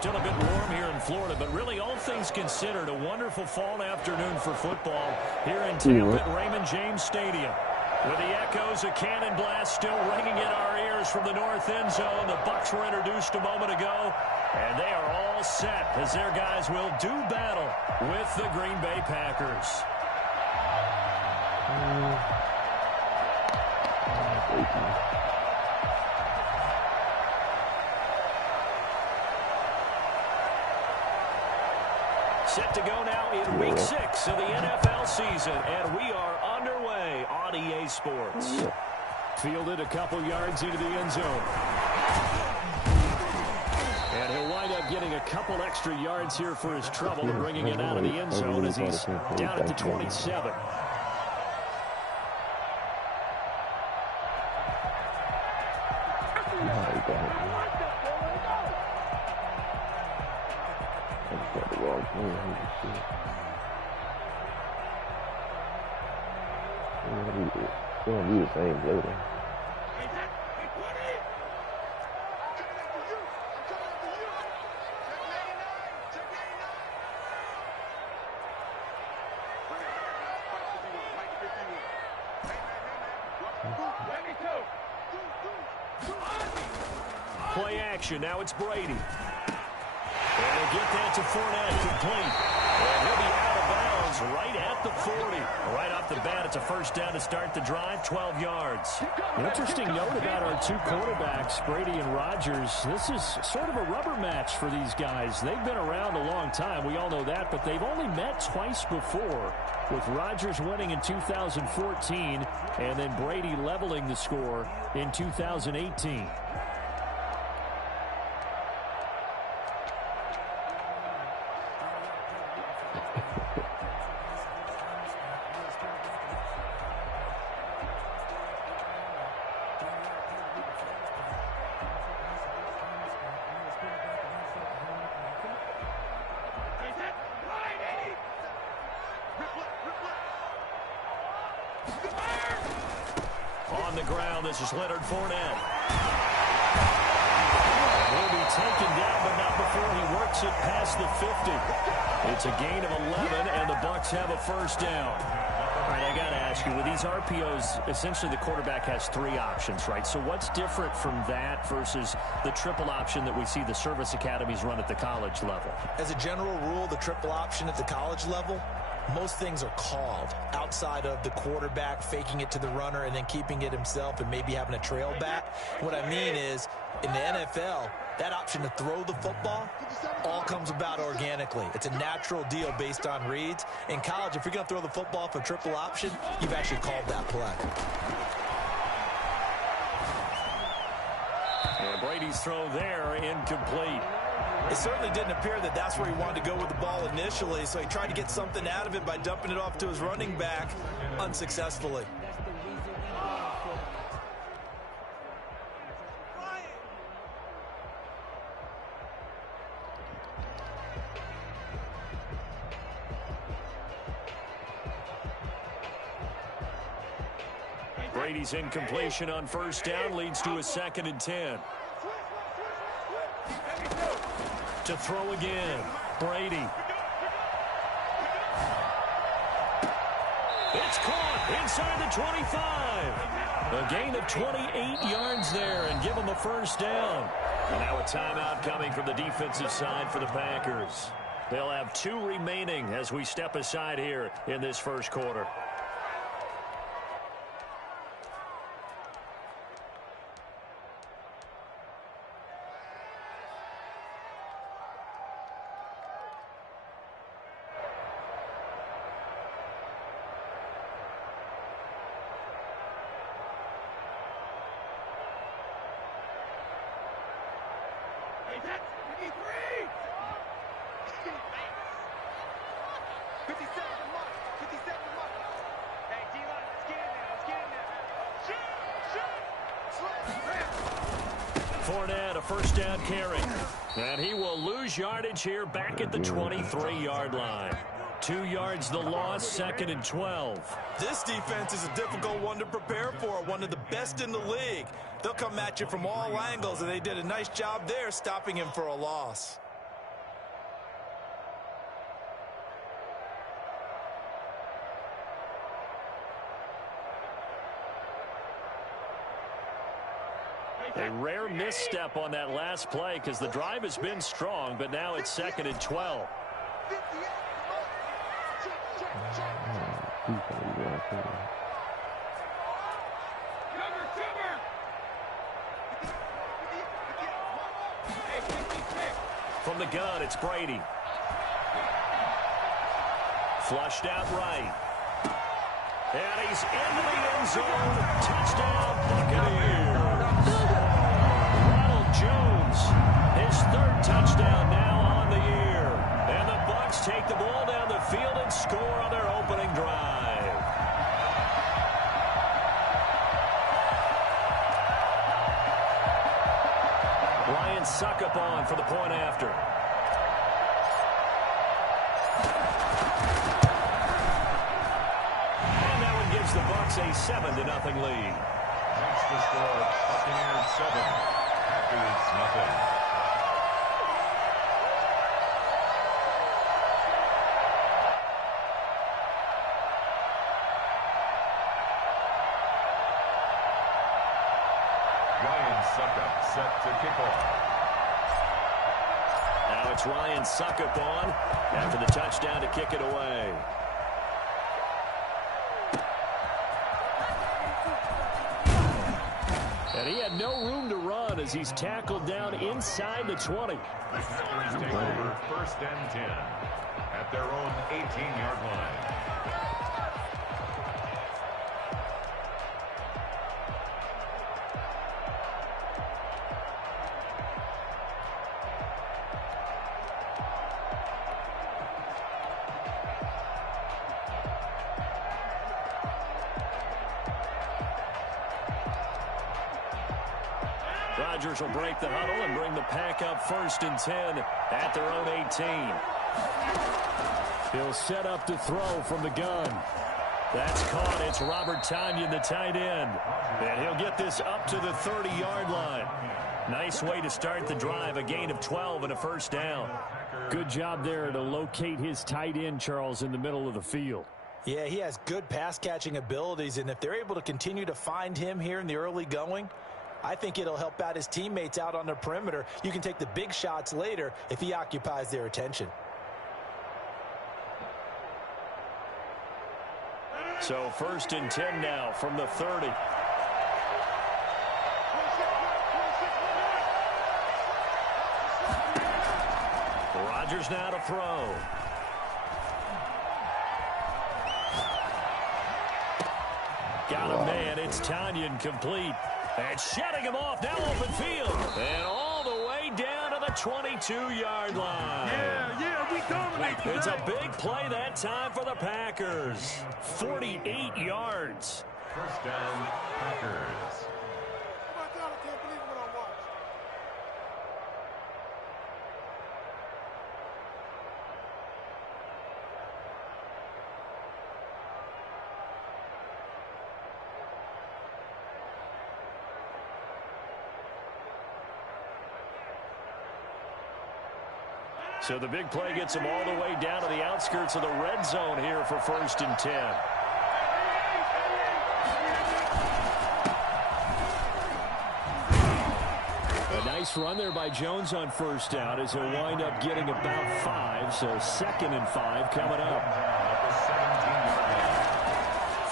still a bit warm here in Florida, but really all things considered, a wonderful fall afternoon for football here in Tampa at Raymond James Stadium. With the echoes, a cannon blast still ringing in our ears from the north end zone. The Bucs were introduced a moment ago, and they are all set as their guys will do battle with the Green Bay Packers. Set to go now in Week 6 of the NFL season, and we are underway on EA Sports. Fielded a couple yards into the end zone. And he'll wind up getting a couple extra yards here for his trouble and bringing it out of the end zone as he's down at the 27. Gonna be the same later. Play action. Now it's Brady. And he'll get that to Fournette, complete. And he'll be out of bounds right at the 40. Right off the bat, it's a first down to start the drive, 12 yards. An interesting note about our two quarterbacks, Brady and Rodgers. This is sort of a rubber match for these guys. They've been around a long time. We all know that, but they've only met twice before, with Rodgers winning in 2014 and then Brady leveling the score in 2018. On the ground, this is Leonard Fournette. Will be taken down, but not before he works it past the 50. It's a gain of 11, and the Bucs have a first down. All right, I got to ask you, with these RPOs, essentially the quarterback has three options, right? So what's different from that versus the triple option that we see the service academies run at the college level? As a general rule, the triple option at the college level, most things are called outside of the quarterback faking it to the runner and then keeping it himself and maybe having a trail back. What I mean is, in the NFL, that option to throw the football all comes about organically. It's a natural deal based on reads. In college, if you're going to throw the football for triple option, you've actually called that play. And Brady's throw there, incomplete. It certainly didn't appear that that's where he wanted to go with the ball initially, so he tried to get something out of it by dumping it off to his running back unsuccessfully. Brady's incompletion on first down leads to a 2nd and 10. To throw again, Brady. It's caught inside the 25. A gain of 28 yards there and give them a first down. And now a timeout coming from the defensive side for the Packers. They'll have 2 remaining as we step aside here in this first quarter. Fournette, a first down carry. And he will lose yardage here back at the 23-yard line. 2 yards the loss, 2nd and 12. This defense is a difficult one to prepare for, one of the best in the league. They'll come at you from all angles, and they did a nice job there stopping him for a loss. A rare misstep on that last play because the drive has been strong, but now it's 2nd and 12. From the gun, it's Brady. Flushed out right. And he's into the end zone. Touchdown, Buccaneers. Ronald Jones, his 3rd touchdown now on the year. And the Bucs take the ball down the field and score on their opening drive. Ryan Suckup on for the point after. And that one gives the Bucs a 7-0 lead. That's the score. Buccaneers 7, Packers 0. Suckup set to kick off. Now it's Ryan Suckup on after the touchdown to kick it away. And he had no room to run as he's tackled down inside the 20. The Packers take over 1st and 10 at their own 18-yard line. Rodgers will break the huddle and bring the pack up 1st and 10 at their own 18. He'll set up to throw from the gun. That's caught. It's Robert Tonyan, the tight end. And he'll get this up to the 30-yard line. Nice way to start the drive, a gain of 12 and a 1st down. Good job there to locate his tight end, Charles, in the middle of the field. Yeah, he has good pass-catching abilities, and if they're able to continue to find him here in the early going, I think it'll help out his teammates out on the perimeter. You can take the big shots later if he occupies their attention. So 1st and 10 now from the 30. Rodgers now to throw. Got a man. It's Tonyan complete. And shutting him off, now open field. And all the way down to the 22-yard line. Yeah, we dominate today. It's a big play that time for the Packers. 48 yards. 1st down, Packers. So the big play gets him all the way down to the outskirts of the red zone here for 1st and 10. A nice run there by Jones on 1st down as he'll wind up getting about 5. So 2nd and 5 coming up.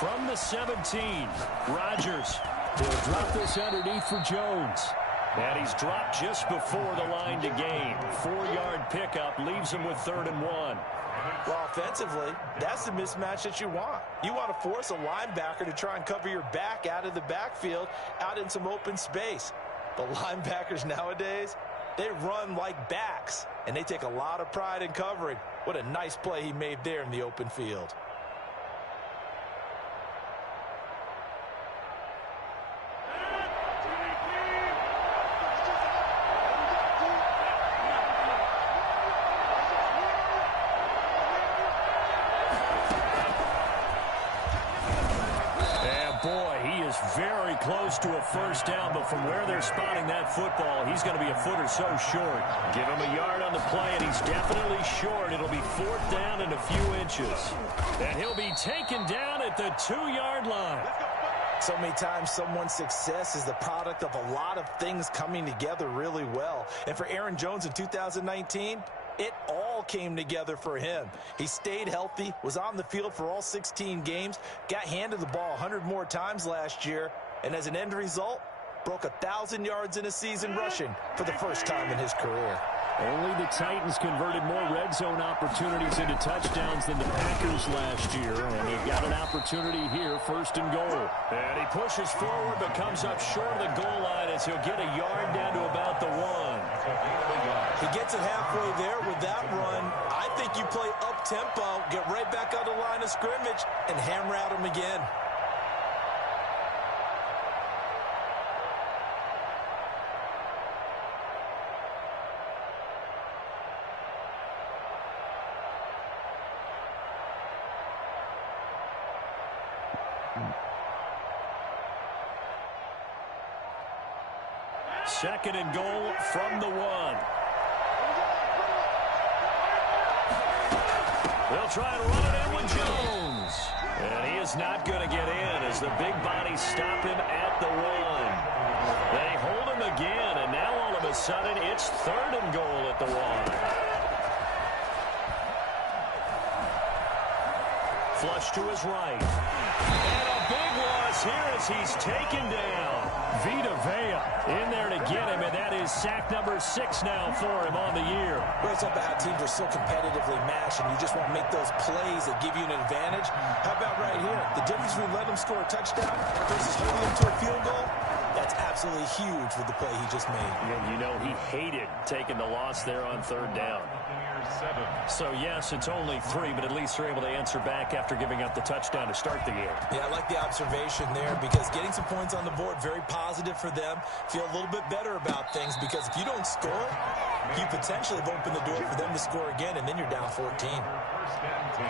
From the 17, Rodgers will drop this underneath for Jones. And he's dropped just before the line to gain. 4-yard pickup leaves him with 3rd and 1. Well, offensively, that's the mismatch that you want. You want to force a linebacker to try and cover your back out of the backfield, out in some open space. But linebackers nowadays, they run like backs, and they take a lot of pride in covering. What a nice play he made there in the open field. Very close to a 1st down, but from where they're spotting that football, he's going to be a foot or so short. Give him a yard on the play, and he's definitely short. It'll be 4th down and a few inches. And he'll be taken down at the 2-yard line. So many times someone's success is the product of a lot of things coming together really well. And for Aaron Jones in 2019, it all came together for him. He stayed healthy, was on the field for all 16 games, got handed the ball 100 more times last year, and as an end result, broke 1,000 yards in a season rushing for the first time in his career. Only the Titans converted more red zone opportunities into touchdowns than the Packers last year, and they've got an opportunity here, 1st and goal. And he pushes forward but comes up short of the goal line as he'll get a yard down to about the 1. He gets it halfway there with that run. I think you play up-tempo, get right back on the line of scrimmage, and hammer at him again. Second and goal from the 1. They'll try and run it in with Jones. And he is not going to get in as the big bodies stop him at the 1. They hold him again, and now all of a sudden it's 3rd and goal at the 1. Flush to his right. And a big loss here as he's taken down. Vita Vea in there to get him, and that is sack number 6 now for him on the year. Well, it's about how teams are so competitively matched, and you just want to make those plays that give you an advantage. How about right here? The difference between letting them score a touchdown versus holding them to a field goal, that's absolutely huge with the play he just made. Yeah, you know, he hated taking the loss there on 3rd down. So, yes, it's only 3, but at least they're able to answer back after giving up the touchdown to start the game. Yeah, I like the observation there because getting some points on the board, very positive for them. Feel a little bit better about things because if you don't score, you potentially have opened the door for them to score again, and then you're down 14. 1st and 10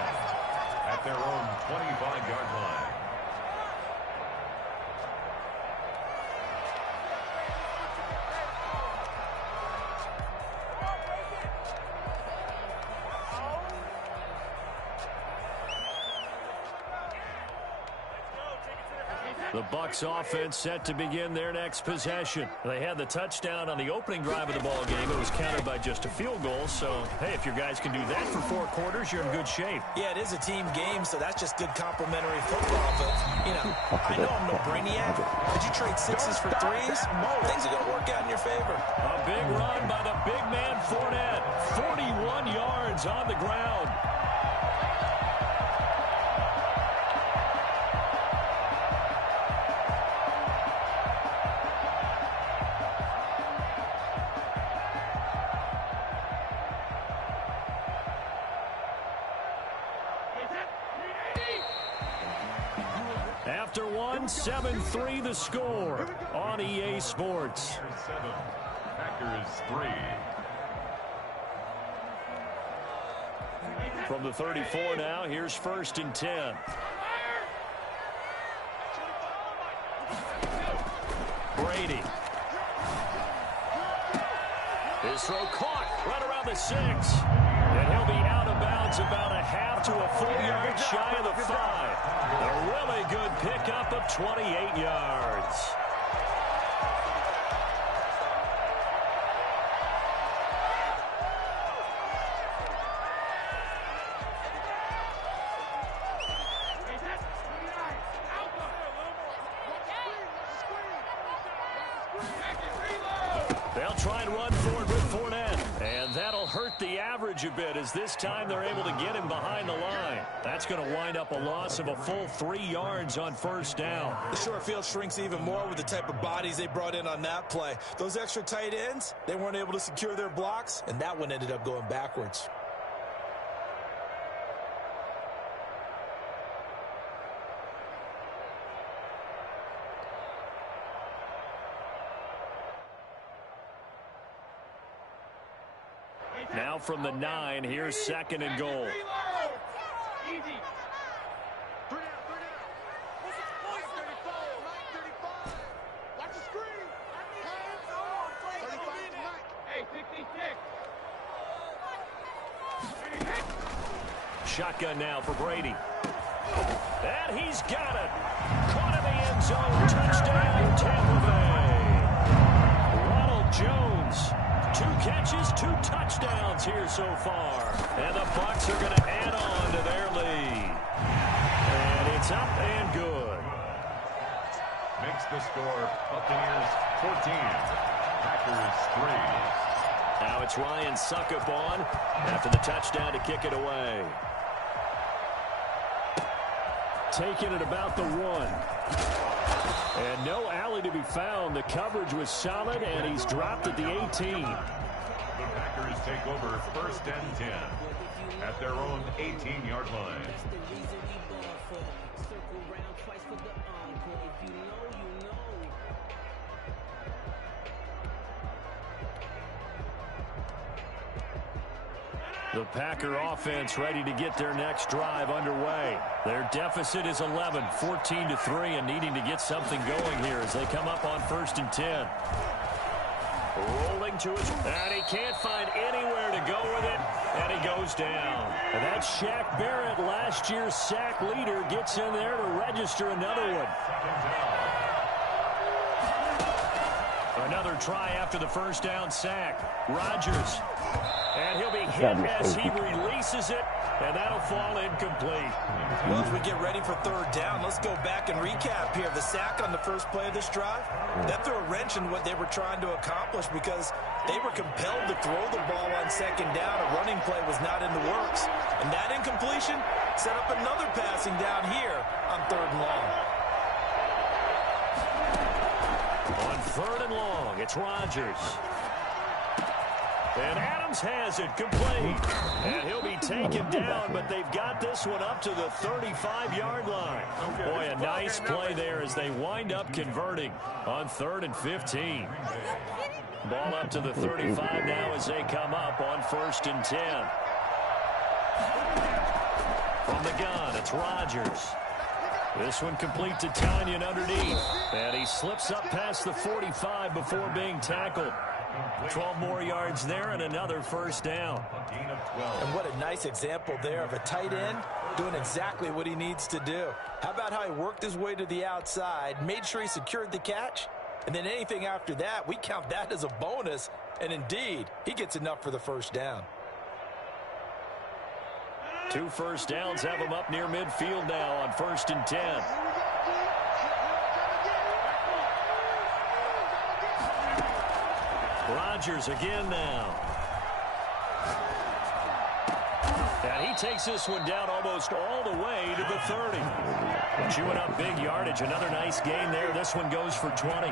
at their own 25-yard line. The Bucs offense set to begin their next possession. They had the touchdown on the opening drive of the ball game. It was countered by just a field goal. So, hey, if your guys can do that for 4 quarters, you're in good shape. Yeah, it is a team game, so that's just good complimentary football. But, you know, I know I'm no brainiac. Could you trade 6s for 3s? Things are going to work out in your favor. A big run by the big man Fournette. 41 yards on the ground. After 1, 7-3 the score on EA Sports. 7, Packers 3. From the 34 now, here's 1st and 10. Brady. His throw caught right around the 6. And he'll be out of bounds about a half to a full yard shy of the 5. A really good pickup of 28 yards. They'll try and run forward with Fournette, and that'll hurt the average a bit as this time they're able to get him behind the line. That's going to wind up a loss of a full 3 yards on 1st down. The short field shrinks even more with the type of bodies they brought in on that play. Those extra tight ends, they weren't able to secure their blocks, and that one ended up going backwards. Now from the 9, here's 2nd and goal. Shotgun now for Brady. And he's got it. Caught in the end zone here so far. And the Bucs are going to add on to their lead. And it's up and good. Makes the score Buccaneers 14, Packers 3. Now it's Ryan Suckup on after the touchdown to kick it away. Taking it about the 1. And no alley to be found. The coverage was solid, and he's dropped at the 18. The Packers take over 1st and 10 at their own 18-yard line. The Packer offense ready to get their next drive underway. Their deficit is 11, 14-3, and needing to get something going here as they come up on 1st and 10. Rolling to his, and he can't find anywhere to go with it, and he goes down. And that's Shaq Barrett, last year's sack leader, gets in there to register another one. Another try after the 1st down sack. Rodgers. And he'll be hit as he releases it, and that'll fall incomplete. Well, as we get ready for 3rd down, let's go back and recap here. The sack on the first play of this drive, that threw a wrench in what they were trying to accomplish because they were compelled to throw the ball on 2nd down. A running play was not in the works. And that incompletion set up another passing down here on 3rd and long. On 3rd and long, it's Rodgers. And Adams has it complete. And he'll be taken down, but they've got this one up to the 35-yard line. Boy, a nice play there as they wind up converting on 3rd and 15. Ball up to the 35 now as they come up on 1st and 10. From the gun, it's Rodgers. This one complete to Tanyan underneath. And he slips up past the 45 before being tackled. 12 more yards there and another 1st down. And what a nice example there of a tight end doing exactly what he needs to do. How about how he worked his way to the outside, made sure he secured the catch, and then anything after that, we count that as a bonus. And indeed, he gets enough for the 1st down. 2 1st downs have him up near midfield now on 1st and 10. Rodgers again now. And he takes this one down almost all the way to the 30. Chewing up big yardage. Another nice gain there. This one goes for 20.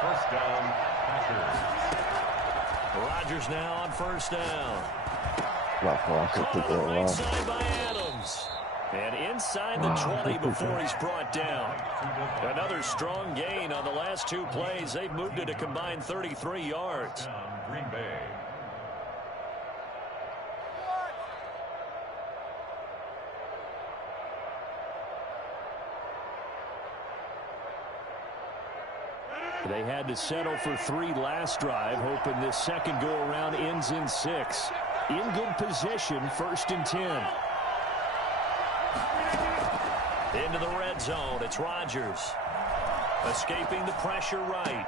1st down, Packers. Rodgers now on 1st down. Caught on the right side by Adams. And inside the 20 before he's brought down. Another strong gain on the last 2 plays. They've moved it a combined 33 yards. Green Bay. They had to settle for 3 last drive, hoping this second go-around ends in 6. In good position, 1st and 10. Into the red zone, it's Rodgers. Escaping the pressure right.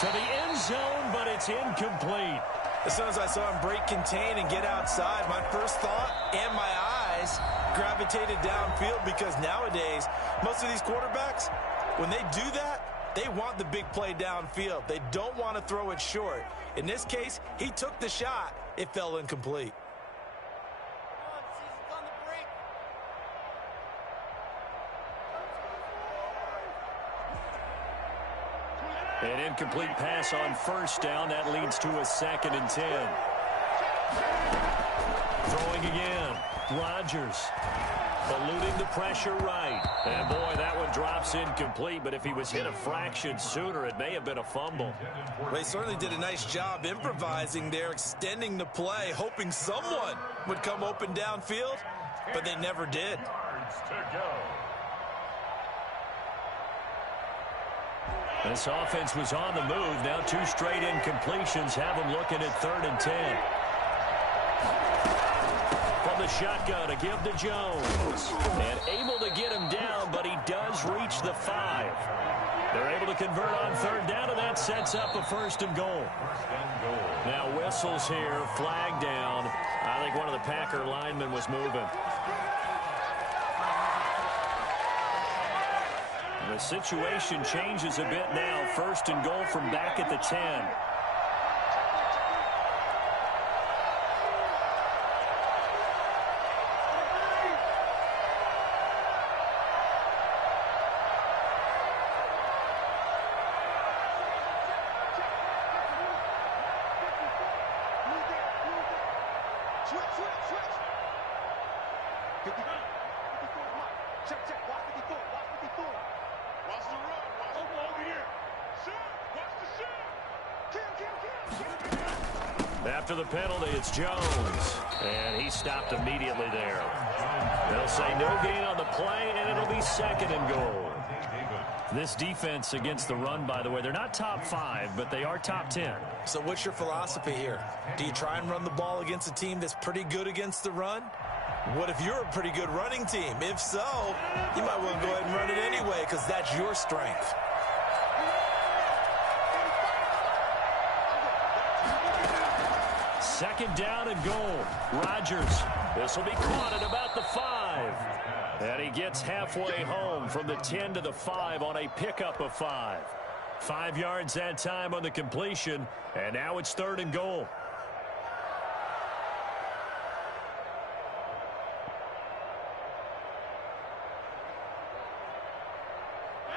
To the end zone, but it's incomplete. As soon as I saw him break contain and get outside, my first thought and my eyes gravitated downfield because nowadays, most of these quarterbacks, when they do that, they want the big play downfield. They don't want to throw it short. In this case, he took the shot. It fell incomplete. An incomplete pass on 1st down. That leads to a 2nd and 10. Throwing again. Rodgers. Eluding the pressure right. And boy, that one drops incomplete. But if he was hit a fraction sooner, it may have been a fumble. They certainly did a nice job improvising there, extending the play, hoping someone would come open downfield. But they never did. This offense was on the move. Now 2 straight incompletions have them looking at 3rd and 10. From the shotgun, a give to Jones. And able to get him down, but he does reach the 5. They're able to convert on third down, and that sets up a first and goal. Now whistles here, flag down. I think one of the Packer linemen was moving. The situation changes a bit now. First and goal from back at the 10. After the penalty, it's Jones, and he stopped immediately there. They'll say no gain on the play, and it'll be second and goal. This defense against the run, by the way, they're not top 5, but they are top 10. So what's your philosophy here? Do you try and run the ball against a team that's pretty good against the run? What if you're a pretty good running team? If so, you might want to go ahead and run it anyway because that's your strength. Second down and goal. Rodgers. This will be caught at about the 5. And he gets halfway home from the 10 to the 5 on a pickup of 5. 5 yards that time on the completion. And now it's third and goal.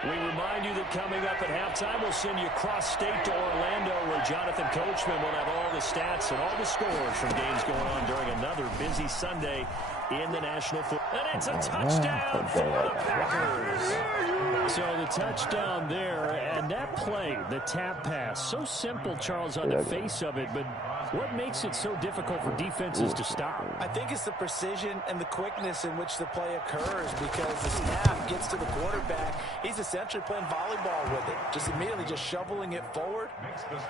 We remind you that coming up at halftime, we'll send you cross-state to Orlando, where Jonathan Coachman will have all the stats and all the scores from games going on during another busy Sunday in the National Football. And it's a touchdown for the Packers. So the touchdown there, and that play, the tap pass, so simple, Charles, on the face of it, but what makes it so difficult for defenses to stop? I think it's the precision and the quickness in which the play occurs, because the snap gets to the quarterback. He's essentially playing volleyball with it, just immediately just shoveling it forward.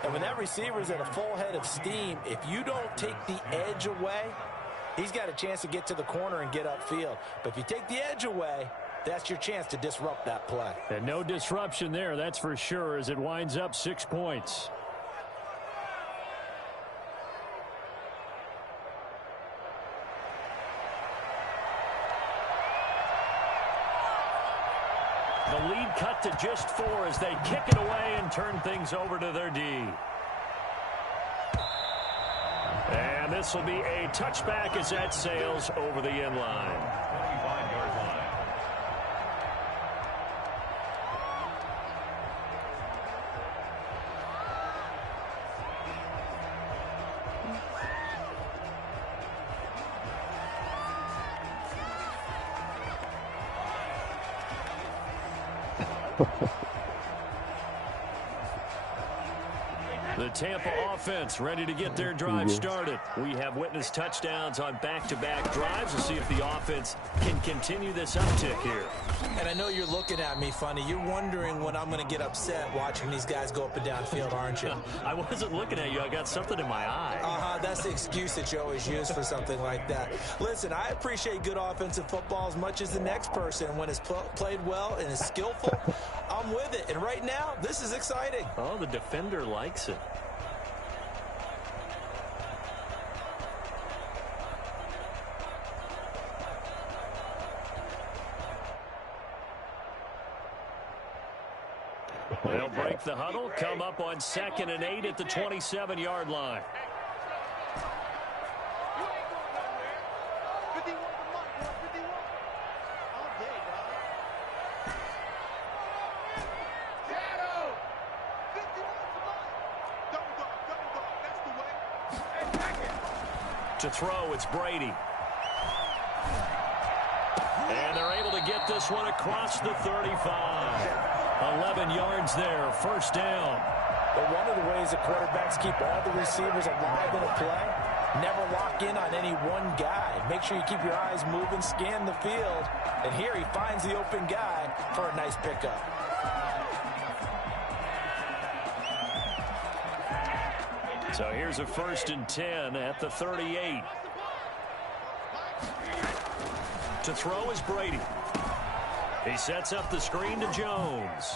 And when that receiver is at a full head of steam, if you don't take the edge away, he's got a chance to get to the corner and get upfield. But if you take the edge away, that's your chance to disrupt that play. And no disruption there, that's for sure, as it winds up 6 points. The lead cut to just 4 as they kick it away and turn things over to their D. And this will be a touchback as that sails over the end line. 25-yard line. The Tampa offense ready to get their drive started. We have witnessed touchdowns on back-to-back drives. We'll see if the offense can continue this uptick here. And I know you're looking at me funny. You're wondering when I'm going to get upset watching these guys go up and down field, aren't you? I wasn't looking at you. I got something in my eye. That's the excuse that you always use for something like that. Listen, I appreciate good offensive football as much as the next person. When it's played well and is skillful, I'm with it. And right now, this is exciting. Oh, the defender likes it. They'll break the huddle, come up on 2nd and 8 at the 27-yard line. To throw, it's Brady. And they're able to get this one across the 35. 11 yards there, first down. But one of the ways the quarterbacks keep all the receivers alive in a play, never lock in on any one guy. Make sure you keep your eyes moving, scan the field. And here he finds the open guy for a nice pickup. So here's a 1st and 10 at the 38. To throw is Brady. He sets up the screen to Jones.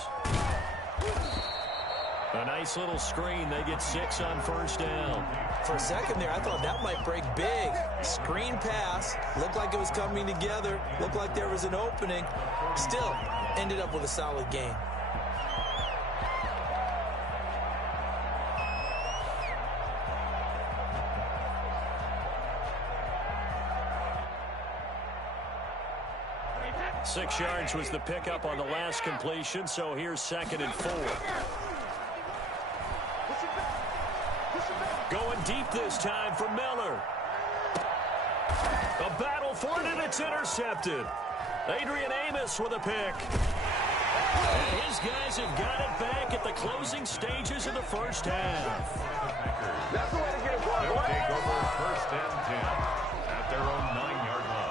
A nice little screen. They get 6 on first down. For a second there, I thought that might break big. Screen pass. Looked like it was coming together. Looked like there was an opening. Still, ended up with a solid game. Six yards was the pickup on the last completion, so here's 2nd and 4. Going deep this time for Miller. A battle for it, and it's intercepted. Adrian Amos with a pick. And his guys have got it back at the closing stages of the first half. That's the way to get it going. They'll take over 1st and 10 at their own 9-yard line.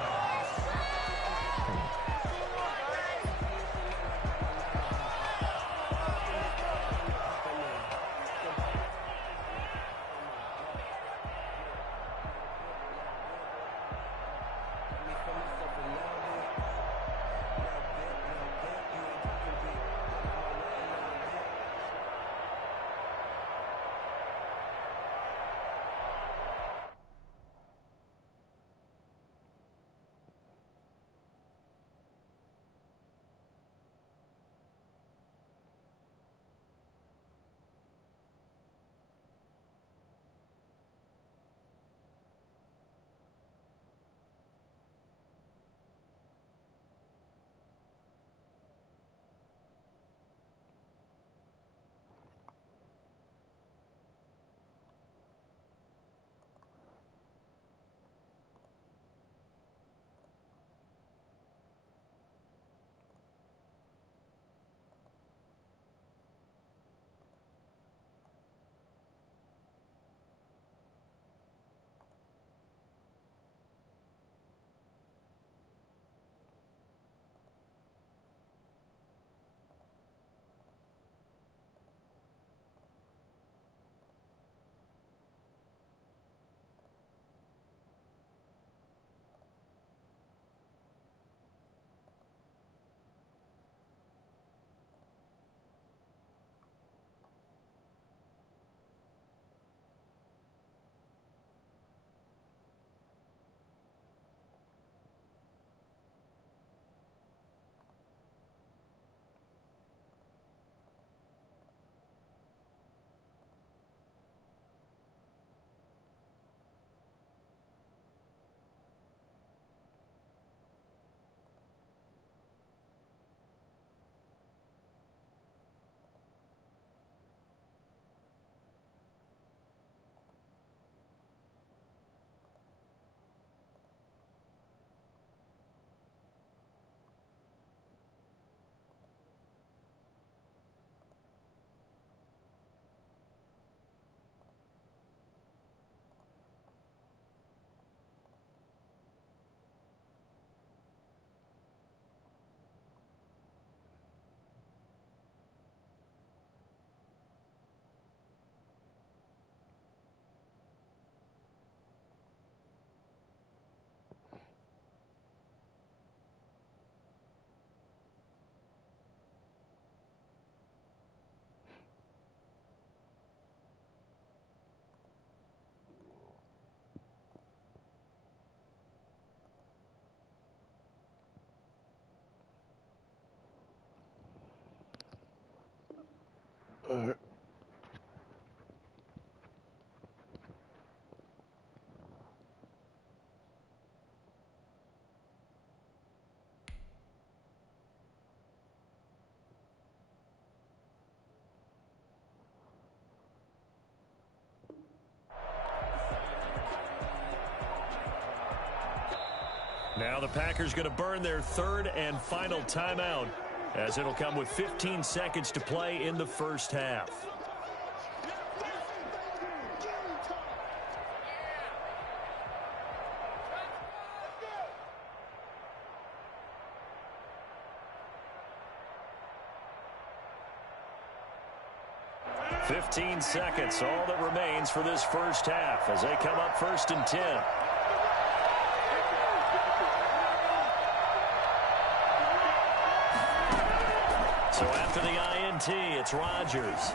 Now the Packers going to burn their 3rd and final timeout, as it'll come with 15 seconds to play in the first half. "15 seconds, all that remains for this first half as they come up 1st and 10. So after the INT, it's Rodgers.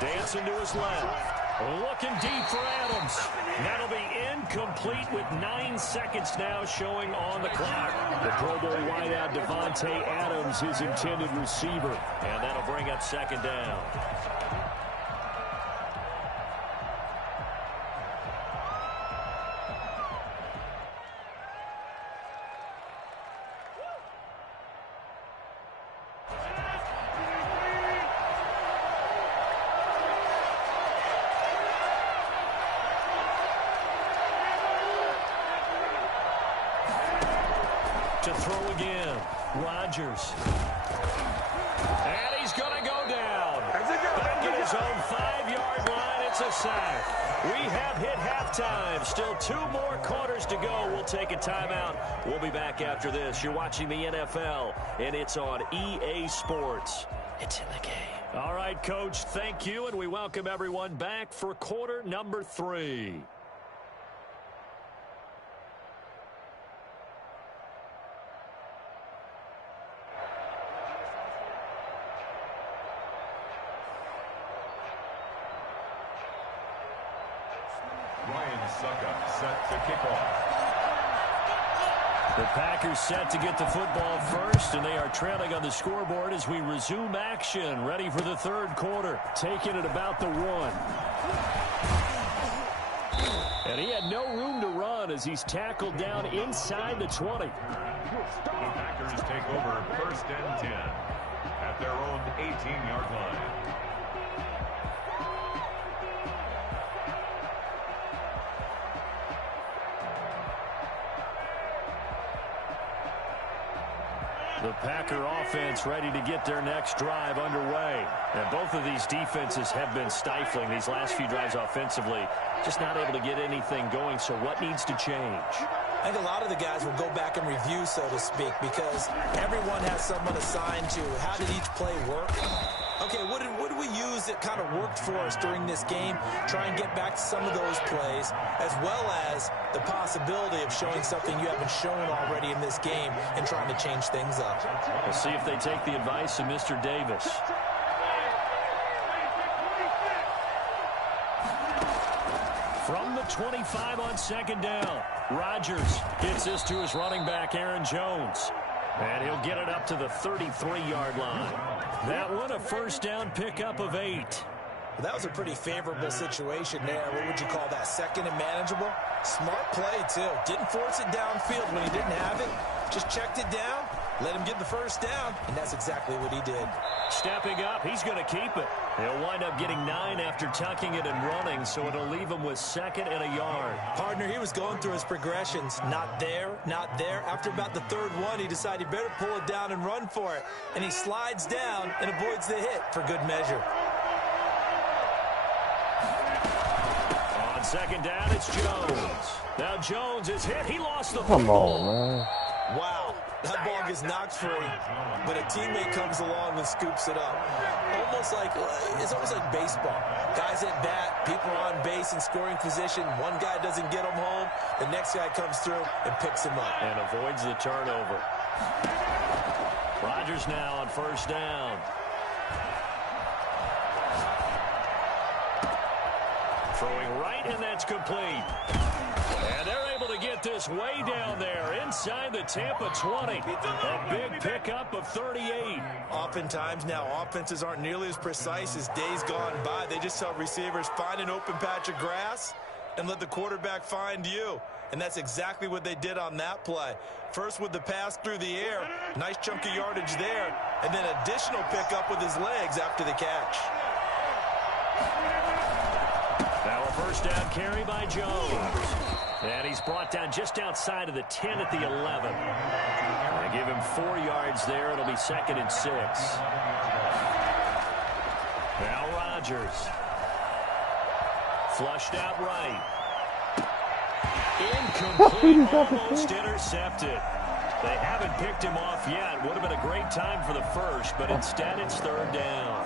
Dancing to his left. Looking deep for Adams. That'll be incomplete with 9 seconds now showing on the clock. The Pro Bowl wideout Devontae Adams, his intended receiver. And that'll bring up second down. To throw again, Rodgers. And he's going to go down. Back at his own 5-yard line, it's a sack. We have hit halftime. Still 2 more quarters to go. We'll take a timeout. We'll be back after this. You're watching the NFL, and it's on EA Sports. It's in the game. All right, Coach, thank you, and we welcome everyone back for quarter number 3. Set to kick off. The Packers set to get the football first, and they are trailing on the scoreboard as we resume action. Ready for the third quarter. Taking it about the 1. And he had no room to run as he's tackled down inside the 20. The Packers take over first and 10 at their own 18-yard line. The Packer offense ready to get their next drive underway. And both of these defenses have been stifling these last few drives offensively. Just not able to get anything going, so what needs to change? I think a lot of the guys will go back and review, so to speak, because everyone has someone assigned to how did each play work. Okay, what did we use that kind of worked for us during this game? Try and get back to some of those plays, as well as the possibility of showing something you haven't shown already in this game and trying to change things up. We'll see if they take the advice of Mr. Davis. From the 25 on second down, Rodgers gets this to his running back, Aaron Jones. And he'll get it up to the 33-yard line. That one a first down pickup of 8. Well, that was a pretty favorable situation there. What would you call that? Second and manageable? Smart play, too. Didn't force it downfield when he didn't have it. Just checked it down, let him get the first down, and that's exactly what he did. Stepping up, he's going to keep it. He'll wind up getting 9 after tucking it and running, so it'll leave him with 2nd and a yard. Partner, he was going through his progressions. Not there, not there. After about the 3rd one, he decided he better pull it down and run for it. And he slides down and avoids the hit for good measure. On second down, it's Jones. Now Jones is hit. He lost the Come football. on, man. Wow, that ball gets knocked free, but a teammate comes along and scoops it up. It's almost like baseball. Guys at bat, people are on base in scoring position. One guy doesn't get him home. The next guy comes through and picks him up. And avoids the turnover. Rodgers now on first down. Throwing right, and that's complete. And they're able to get this way down there inside the Tampa 20. A big pickup of 38. Oftentimes now, offenses aren't nearly as precise as days gone by. They just tell receivers, find an open patch of grass and let the quarterback find you. And that's exactly what they did on that play. First with the pass through the air, nice chunk of yardage there, and then additional pickup with his legs after the catch. Now a first down carry by Jones. And he's brought down just outside of the 10 at the 11. They give him 4 yards there. It'll be 2nd and 6. Now Rodgers. Flushed out right. Incomplete, almost intercepted. They haven't picked him off yet. Would have been a great time for the first, but instead it's 3rd down.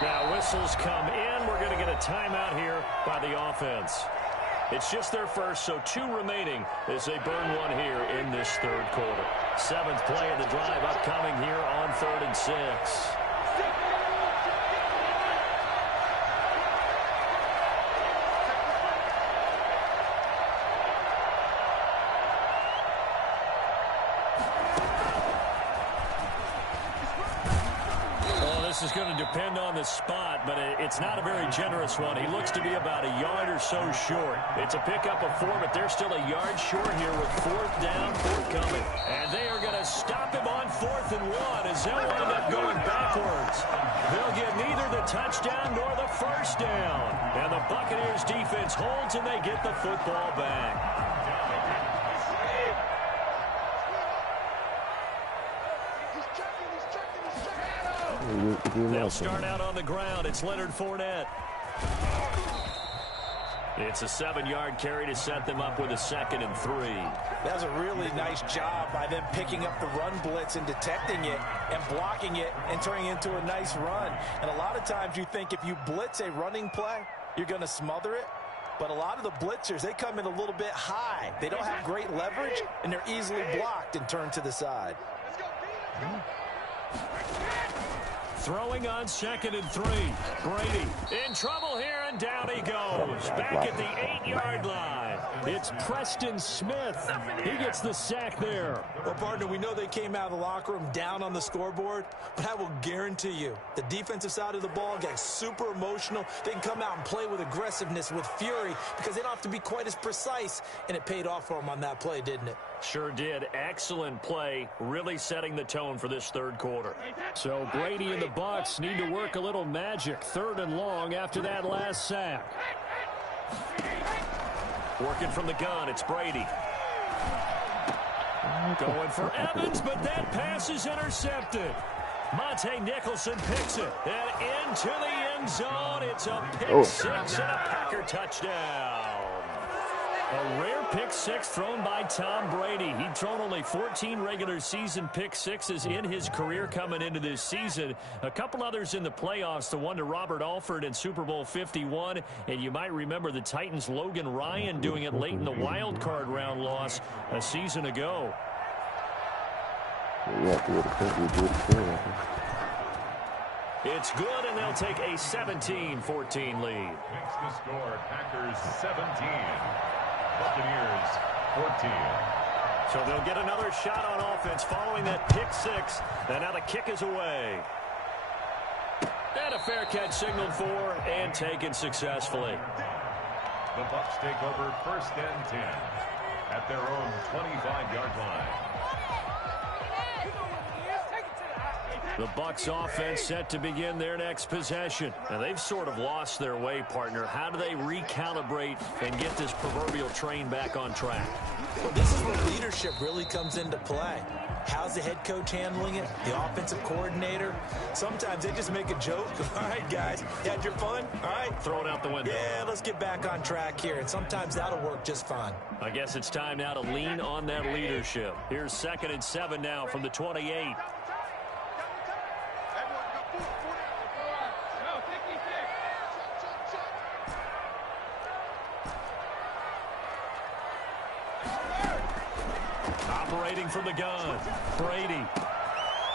Now whistles come in. We're going to get a timeout here by the offense. It's just their first, so 2 remaining as they burn 1 here in this third quarter. 7th play of the drive upcoming here on 3rd and 6. This is going to depend on the spot, but it's not a very generous one. He looks to be about a yard or so short. It's a pickup of 4, but they're still a yard short here with 4th down, 4th coming. And they are going to stop him on 4th and 1 as they'll end up going backwards. They'll get neither the touchdown nor the first down. And the Buccaneers defense holds and they get the football back. They'll start out on the ground. It's Leonard Fournette. It's a 7-yard carry to set them up with a 2nd and 3. That was a really nice job by them picking up the run blitz and detecting it and blocking it and turning it into a nice run. And a lot of times you think if you blitz a running play, you're going to smother it. But a lot of the blitzers, they come in a little bit high. They don't have great leverage, and they're easily blocked and turned to the side. Throwing on 2nd and 3. Brady in trouble here, and down he goes. Back at the 8-yard line. It's Preston Smith. He gets the sack there. Well, partner, we know they came out of the locker room down on the scoreboard, but I will guarantee you the defensive side of the ball got super emotional. They can come out and play with aggressiveness, with fury, because they don't have to be quite as precise, and it paid off for them on that play, didn't it? Sure did. Excellent play, really setting the tone for this third quarter. So Brady and the Bucs need to work a little magic. 3rd and long after that last sack. Working from the gun, it's Brady. Going for Evans, but that pass is intercepted. Monte Nicholson picks it. And into the end zone. It's a pick 6 and a Packer touchdown. A rare pick 6 thrown by Tom Brady. He'd thrown only 14 regular season pick 6s in his career coming into this season. A couple others in the playoffs, the one to Robert Alford in Super Bowl 51. And you might remember the Titans' Logan Ryan doing it late in the wild card round loss a season ago. It's good, and they'll take a 17-14 lead. Makes the score Packers 17. Buccaneers 14. So they'll get another shot on offense following that pick 6. And now the kick is away. And a fair catch signaled for and taken successfully. The Bucs take over 1st and 10 at their own 25-yard line. The Bucs offense set to begin their next possession. Now they've sort of lost their way, partner. How do they recalibrate and get this proverbial train back on track? Well, this is where leadership really comes into play. How's the head coach handling it? The offensive coordinator? Sometimes they just make a joke. All right, guys, you had your fun? All right. Throw it out the window. Yeah, let's get back on track here. And sometimes that'll work just fine. I guess it's time now to lean on that leadership. Here's 2nd and 7 now from the 28. Operating from the gun, Brady.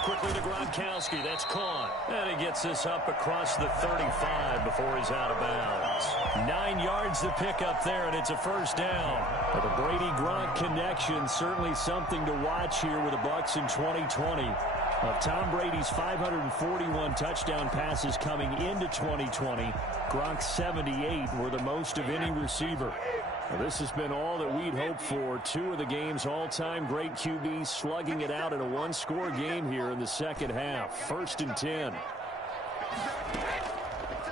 Quickly to Gronkowski. That's caught. And he gets this up across the 35 before he's out of bounds. 9 yards to pick up there, and it's a 1st down. But the Brady-Gronk connection, certainly something to watch here with the Bucs in 2020. Of Tom Brady's 541 touchdown passes coming into 2020, Gronk's 78 were the most of any receiver. Well, this has been all that we'd hoped for. 2 of the game's all-time great QBs slugging it out in a 1-score game here in the second half. 1st and 10.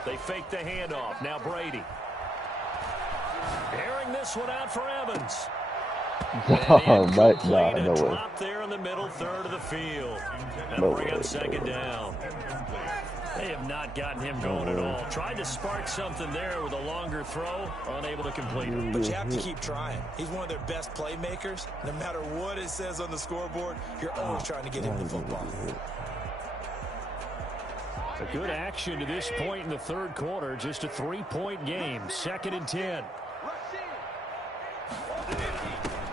They fake the handoff. Now Brady. Airing this one out for Evans. No Drop there in the middle third of the field. That'll bring up 2nd down. They have not gotten him going at all. Tried to spark something there with a longer throw, unable to complete it. But you have to keep trying. He's one of their best playmakers. No matter what it says on the scoreboard, you're always trying to get him the football. A good action to this point in the third quarter. Just a 3-point game. 2nd and 10.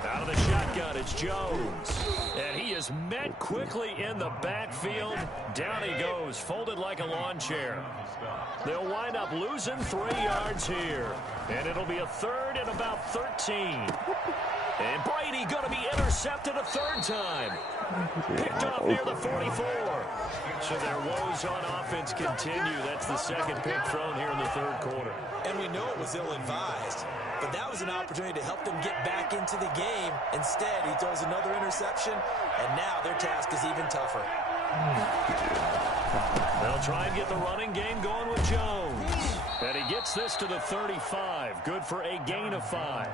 Out of the shotgun, it's Jones. And he is met quickly in the backfield. Down he goes, folded like a lawn chair. They'll wind up losing 3 yards here. And it'll be a 3rd and about 13. And Brady going to be intercepted a 3rd time. Picked off near the 44. So their woes on offense continue. That's the 2nd pick thrown here in the 3rd quarter. And we know it was ill-advised, but that was an opportunity to help them get back into the game. Instead, he throws another interception, and now their task is even tougher. They'll try and get the running game going with Jones. And he gets this to the 35. Good for a gain of 5.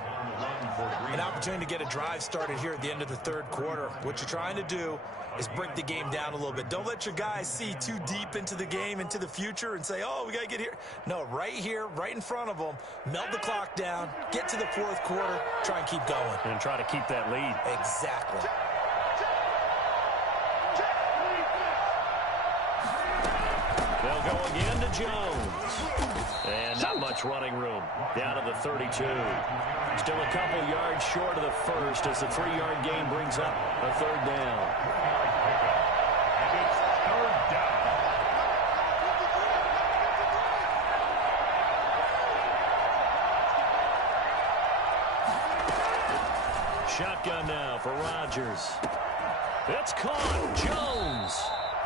An opportunity to get a drive started here at the end of the 3rd quarter. What you're trying to do is break the game down a little bit. Don't let your guys see too deep into the game, into the future, and say, oh, we got to get here. No, right here, right in front of them, melt the clock down, get to the 4th quarter, try and keep going. And try to keep that lead. Exactly. They'll go again to Jones. And not much running room. Down to the 32. Still a couple yards short of the 1st as the 3-yard gain brings up a 3rd down. And it's 3rd down. Shotgun now for Rodgers. It's caught. Jones.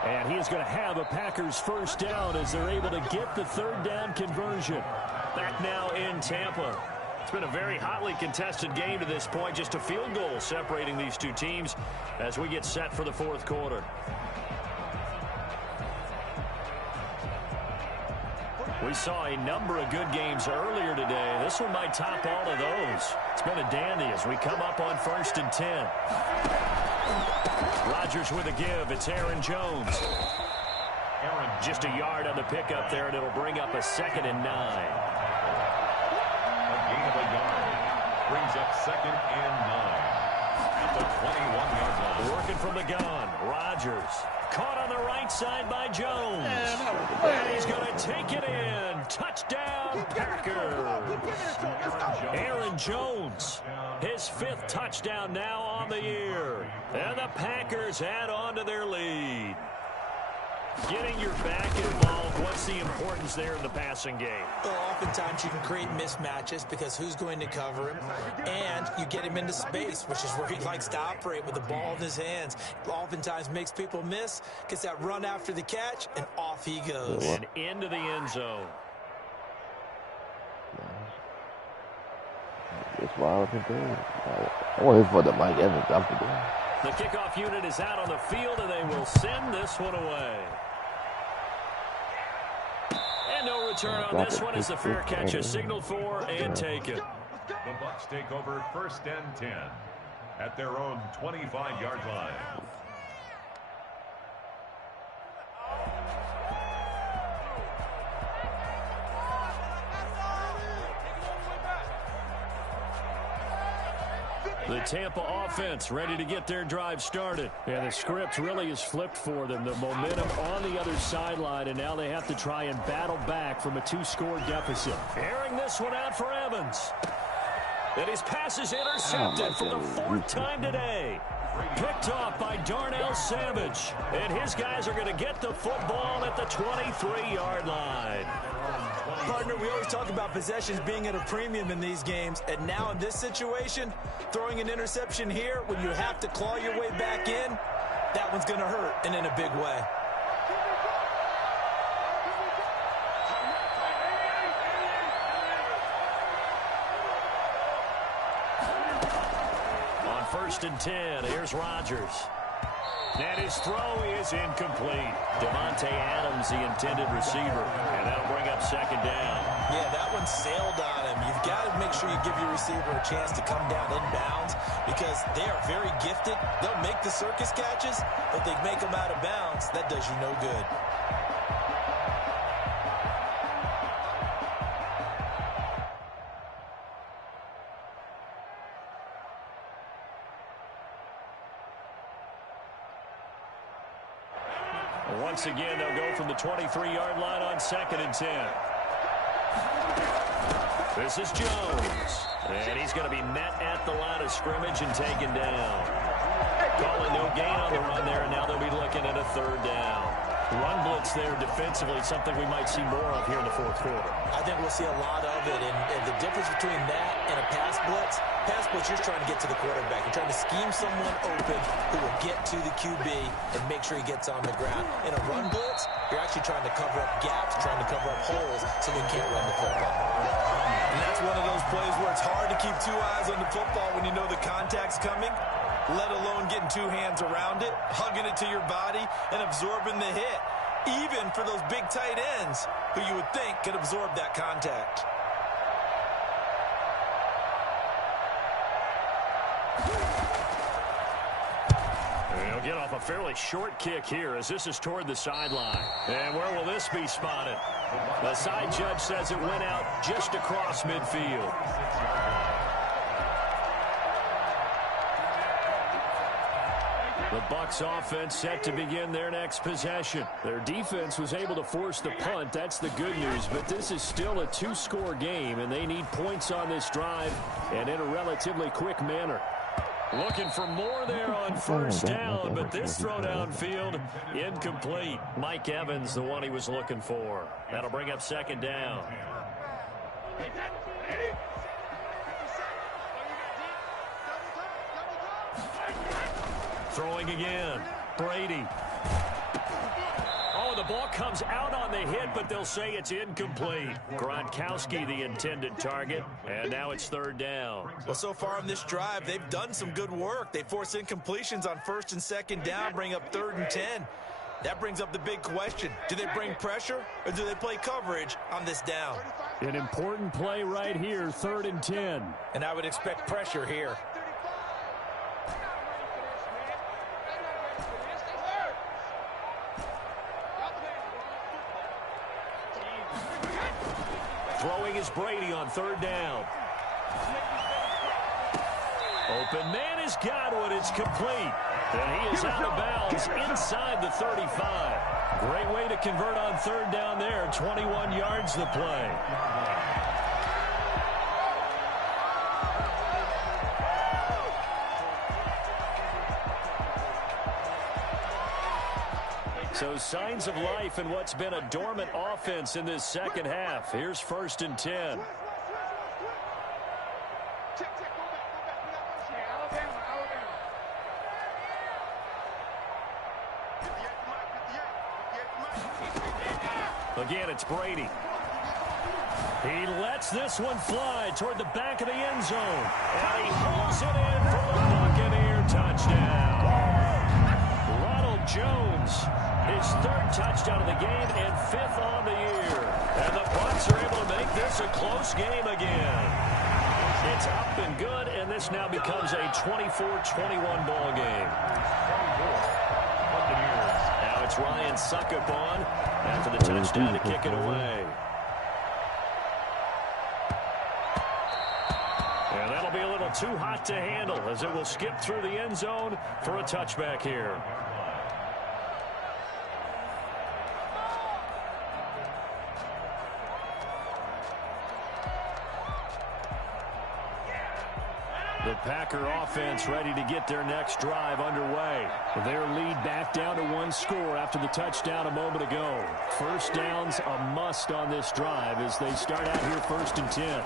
And he's going to have a Packers 1st down as they're able to get the 3rd down conversion. Back now in Tampa. It's been a very hotly contested game to this point. Just a field goal separating these two teams as we get set for the 4th quarter. We saw a number of good games earlier today. This one might top all of those. It's been a dandy as we come up on 1st and 10. Rodgers with a give. It's Aaron Jones. Just a yard on the pickup there, and it'll bring up a 2nd and 9. A gain of a yard brings up 2nd and 9 at the 21-yard line. Working from the gun. Rodgers caught on the right side by Jones. And he's going to take it in. Touchdown, Packers. Aaron Jones, his 5th touchdown now on the year. And the Packers add on to their lead. Getting your back involved, what's the importance there in the passing game? Well, oftentimes you can create mismatches because who's going to cover him, and you get him into space, which is where he likes to operate with the ball in his hands. Oftentimes makes people miss, gets that run after the catch, and off he goes. And into the end zone. It's wild and thing. I want him for the Mike Evans after that. The kickoff unit is out on the field, and they will send this one away. And no return on this one as the fair catch is signaled for and taken. The Bucs take over 1st and 10 at their own 25-yard line. The Tampa offense ready to get their drive started. And the script really is flipped for them. The momentum on the other sideline, and now they have to try and battle back from a 2-score deficit. Airing this one out for Evans. And his pass is intercepted for the 4th time today. Picked off by Darnell Savage. And his guys are going to get the football at the 23-yard line. Partner, we always talk about possessions being at a premium in these games, and now in this situation, throwing an interception here when you have to claw your way back in, that one's going to hurt, and in a big way. On 1st and 10, here's Rodgers. And his throw is incomplete. Devontae Adams, the intended receiver. And that'll bring up 2nd down. Yeah, that one sailed on him. You've got to make sure you give your receiver a chance to come down inbounds because they are very gifted. They'll make the circus catches, but they make them out of bounds. That does you no good. Once again, they'll go from the 23-yard line on 2nd and 10. This is Jones. And he's going to be met at the line of scrimmage and taken down. Calling no gain on the run there, and now they'll be looking at a 3rd down. Run blitz there defensively, something we might see more of here in the 4th quarter. I think we'll see a lot of it, and the difference between that and a pass blitz, you're trying to get to the quarterback. You're trying to scheme someone open who will get to the QB and make sure he gets on the ground. In a run blitz, you're actually trying to cover up gaps, trying to cover up holes so they can't run the football. And that's one of those plays where it's hard to keep 2 eyes on the football when you know the contact's coming, let alone getting 2 hands around it, hugging it to your body, and absorbing the hit, even for those big tight ends who you would think could absorb that contact. He'll get off a fairly short kick here as this is toward the sideline. And where will this be spotted? The side judge says it went out just across midfield. The Bucs offense set to begin their next possession. Their defense was able to force the punt. That's the good news. But this is still a 2-score game, and they need points on this drive and in a relatively quick manner. Looking for more there on 1st down, but this throw downfield incomplete. Mike Evans, the one he was looking for. That'll bring up 2nd down. Throwing again. Brady. Oh, the ball comes out on the hit, but they'll say it's incomplete. Gronkowski, the intended target, and now it's 3rd down. Well, so far on this drive, they've done some good work. They force incompletions on 1st and 2nd down, bring up 3rd and 10. That brings up the big question. Do they bring pressure, or do they play coverage on this down? An important play right here, 3rd and 10. And I would expect pressure here. Throwing is Brady on 3rd down. Open man is Godwin. It's complete. And he is out of bounds inside the 35. Great way to convert on 3rd down there. 21 yards the play. So signs of life in what's been a dormant offense in this 2nd half. Here's 1st and 10. Again, it's Brady. He lets this one fly toward the back of the end zone. And he hauls it in for the Buccaneer touchdown. Ronald Jones, his 3rd touchdown of the game and 5th on the year. And the Bucs are able to make this a close game again. It's up and good, and this now becomes a 24-21 ball game. Now it's Ryan Suckup on after the touchdown to kick it away. And that'll be a little too hot to handle as it will skip through the end zone for a touchback here. The Packer offense ready to get their next drive underway. Their lead back down to 1 score after the touchdown a moment ago. 1st down's a must on this drive as they start out here 1st and 10.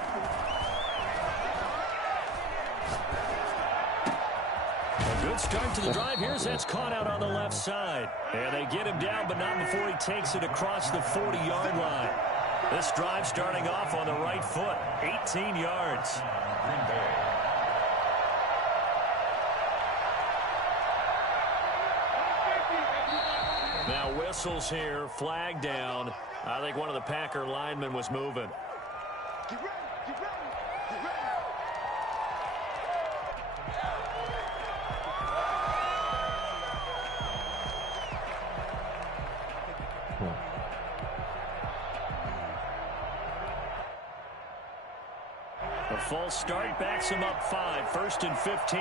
A good start to the drive. Here's that's caught out on the left side. And they get him down, but not before he takes it across the 40-yard line. This drive starting off on the right foot. 18 yards. Green Bay. Now whistles here, flag down. I think one of the Packer linemen was moving. Get ready, get ready, get ready. The false start backs him up 5, 1st and 15.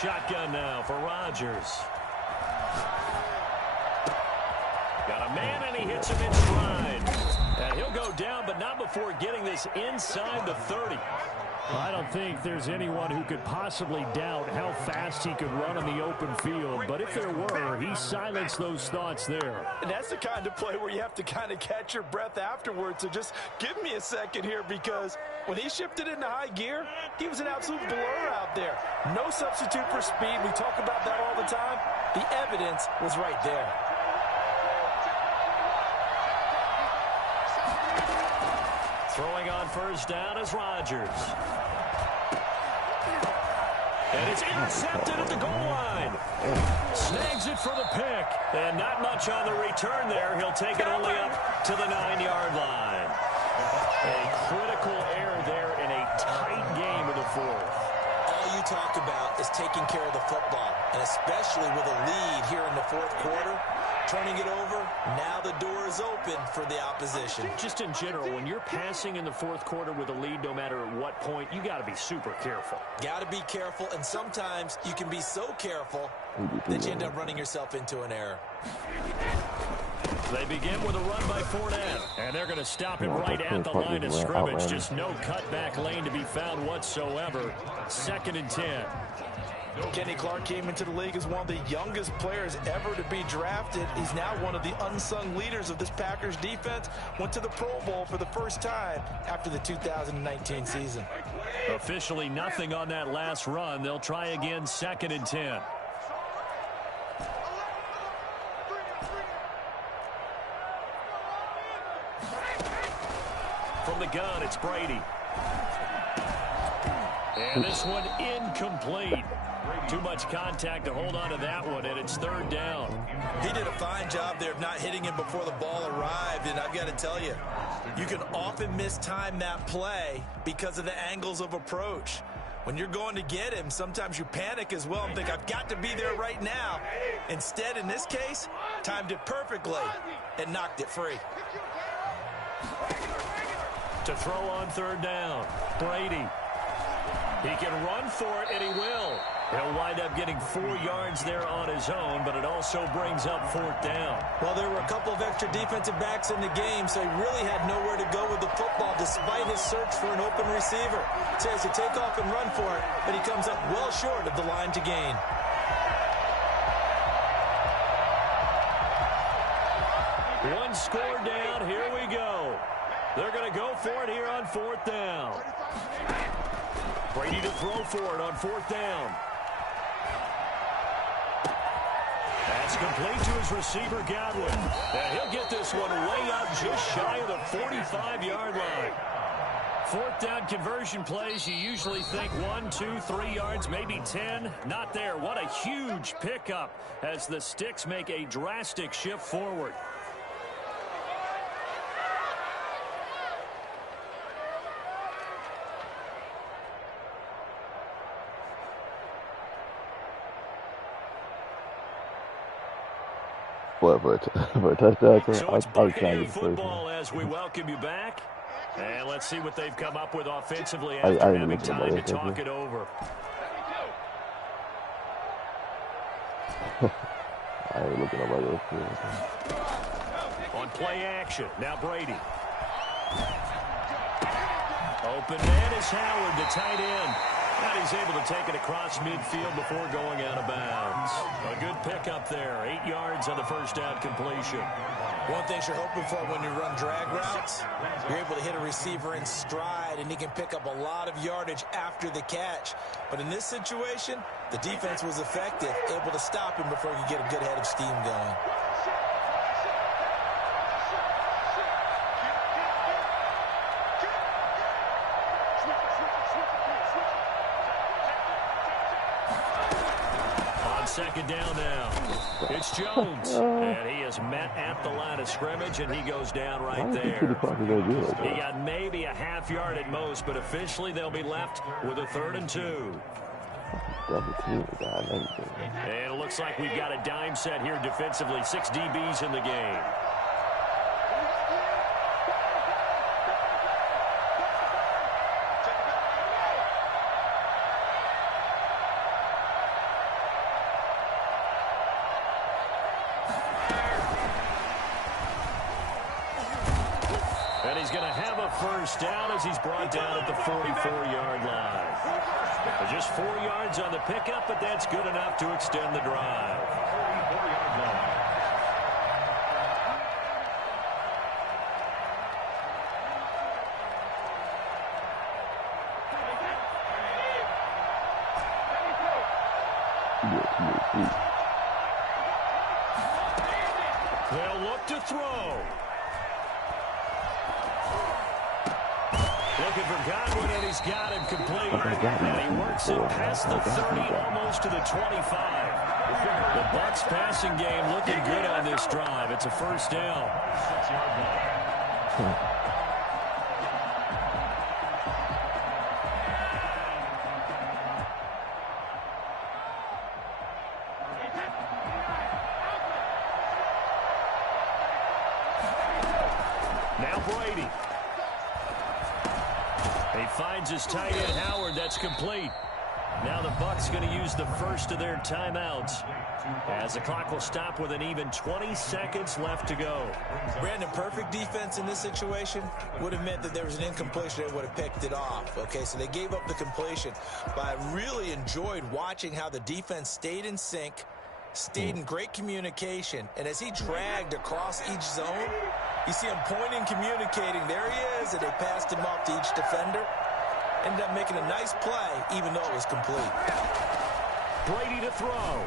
Shotgun now for Rodgers. Got a man, and he hits him in stride. And he'll go down, but not before getting this inside the 30. I don't think there's anyone who could possibly doubt how fast he could run on the open field. But if there were, he silenced those thoughts there. And that's the kind of play where you have to kind of catch your breath afterwards. So just give me a second here, because when he shifted into high gear, he was an absolute blur out there. No substitute for speed. We talk about that all the time. The evidence was right there. Throwing on first down is Rodgers. And it's intercepted at the goal line. Snags it for the pick. And not much on the return there. He'll take it only up to the 9-yard line. A critical error there in a tight game of the fourth. All you talk about is taking care of the football, and especially with a lead here in the fourth quarter. Turning it over, now the door is open for the opposition. Just in general, when you're passing in the fourth quarter with a lead, no matter at what point, you got to be super careful. Got to be careful, and sometimes you can be so careful that you end up running yourself into an error. They begin with a run by Fournette, and they're going to stop him right at the line of scrimmage. Just no cutback lane to be found whatsoever. 2nd and 10. Kenny Clark came into the league as one of the youngest players ever to be drafted. He's now one of the unsung leaders of this Packers defense. Went to the Pro Bowl for the first time after the 2019 season. Officially nothing on that last run. They'll try again, 2nd and 10. From the gun, it's Brady. And this one incomplete. Too much contact to hold on to that one, and it's 3rd down. He did a fine job there of not hitting him before the ball arrived, and I've got to tell you, you can often mistime that play because of the angles of approach. When you're going to get him, sometimes you panic as well and think, I've got to be there right now. Instead, in this case, timed it perfectly and knocked it free. To throw on 3rd down, Brady. He can run for it, and he will. He'll wind up getting 4 yards there on his own, but it also brings up 4th down. Well, there were a couple of extra defensive backs in the game, so he really had nowhere to go with the football despite his search for an open receiver. So he has to take off and run for it, but he comes up well short of the line to gain. One score down. Here we go. They're going to go for it here on 4th down. Brady to throw for it on 4th down. That's complete to his receiver, Godwin. And he'll get this one way up just shy of the 45-yard line. 4th down conversion plays, you usually think 1, 2, 3 yards, maybe 10. Not there. What a huge pickup as the Sticks make a drastic shift forward. For a touchdown. So it's Buccaneer football as we welcome you back. And let's see what they've come up with offensively after having time to talk it over. I ain't looking at my little On play action, now Brady. Open man is Howard, the tight end. And he's able to take it across midfield before going out of bounds. A good pickup there. 8 yards on the first down completion. One thing you're hoping for when you run drag routes, you're able to hit a receiver in stride, and he can pick up a lot of yardage after the catch. But in this situation, the defense was effective, able to stop him before he could get a good head of steam going. Second down now. It's Jones. And he is met at the line of scrimmage, and he goes down right there. He got maybe a half yard at most, but officially they'll be left with a 3rd and 2. And it looks like we've got a dime set here defensively. 6 DBs in the game. he's going to have a first down as he's brought down at the 44-yard line. Just 4 yards on the pickup, but that's good enough to extend the drive. 44-yard line. They'll look to throw. Looking for Godwin, and he's got him complete. And he works it past the 30, almost to the 25. The Bucs passing game looking good on this drive. It's a first down. 6-yard line. Now Brady. He finds his tight end, Howard. That's complete. Now the Bucs going to use the first of their timeouts as the clock will stop with an even 20 seconds left to go. Brandon, perfect defense in this situation would have meant that there was an incompletion that would have picked it off. Okay, so they gave up the completion. But I really enjoyed watching how the defense stayed in sync, stayed in great communication, and as he dragged across each zone, you see him pointing, communicating. There he is, and they passed him off to each defender. Ended up making a nice play, even though it was complete. Brady to throw.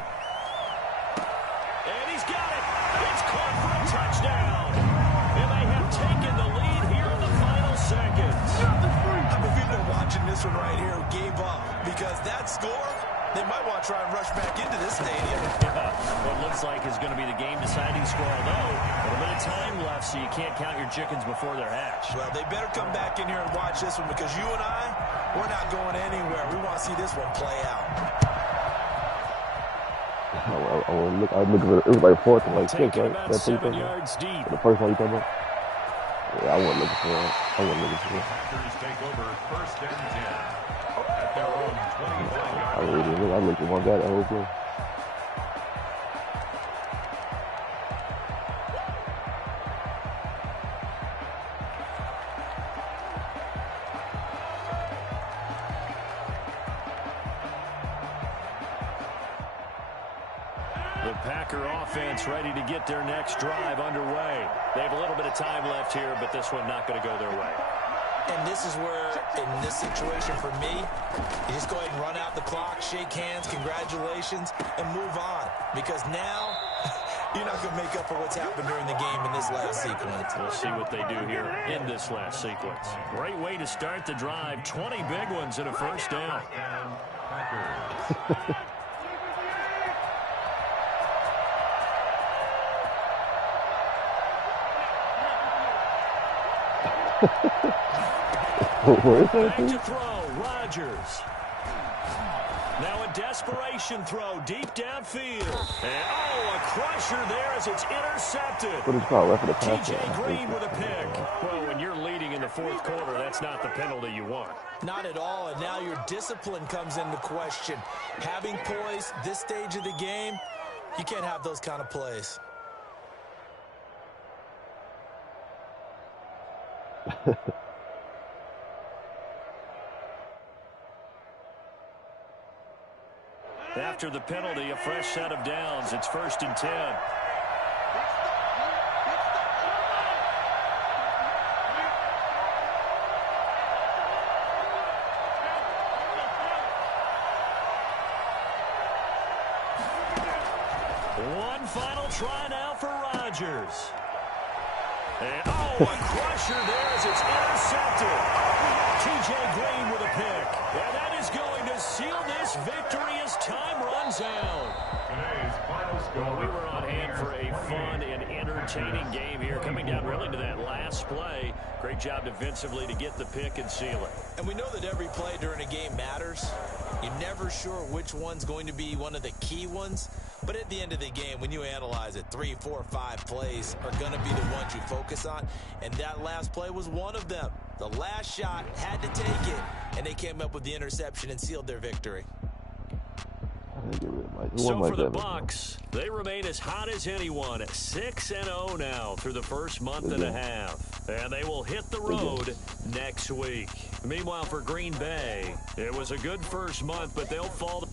And he's got it. It's caught for a touchdown. And they have taken the lead here in the final seconds. How many people are watching this one right here who gave up? Because that score, they might want to try and rush back into this stadium. Yeah, what looks like is going to be the game-deciding score, although a little bit of time left, so you can't count your chickens before they're hatched. Well, they better come back in here and watch this one, because you and I, we're not going anywhere. We want to see this one play out. I was looking for it. It was like 4th and like 6, Taking right? about That 7 yards deep. The first one you talking about? Yeah, I wasn't looking for it. I wasn't looking for it. Packers take over first and 10 at their own 25-yard I line. really didn't. I looked at one guy the whole game. The Packer offense ready to get their next drive underway. They have a little bit of time left here, but this one not going to go their way. And this is where, in this situation for me, you just go ahead and run out the clock, shake hands, congratulations, and move on. Because now, you're not going to make up for what's happened during the game in this last sequence. We'll see what they do here in this last sequence. Great way to start the drive. 20 big ones and a first down. Packers. Where is that Back thing? to throw, Rodgers. Now a desperation throw deep downfield. And a crusher there as it's intercepted. What is it called? Right for the pass. TJ Green with a pick. Well, when you're leading in the 4th quarter, that's not the penalty you want. Not at all, and now your discipline comes into question. Having poise this stage of the game, you can't have those kind of plays. After the penalty, a fresh set of downs. It's 1st and 10. One final try now for Rodgers. And a crusher there as it's intercepted. TJ Green with a pick. And that is going to seal this victory as time runs out. Today's final score. Well, we were on hand for a fun and entertaining game here, coming down really to that last play. Great job defensively to get the pick and seal it. And we know that every play during a game matters. You're never sure which one's going to be one of the key ones. But at the end of the game, when you analyze it, 3, 4, 5 plays are going to be the ones you focus on. And that last play was one of them. The last shot had to take it, and they came up with the interception and sealed their victory. Get rid of Mike. Who So won for the Mike Evans, Bucks, they remain as hot as anyone, 6-0 now through the first month and a half. And they will hit the road next week. Meanwhile, for Green Bay, it was a good first month, but they'll fall.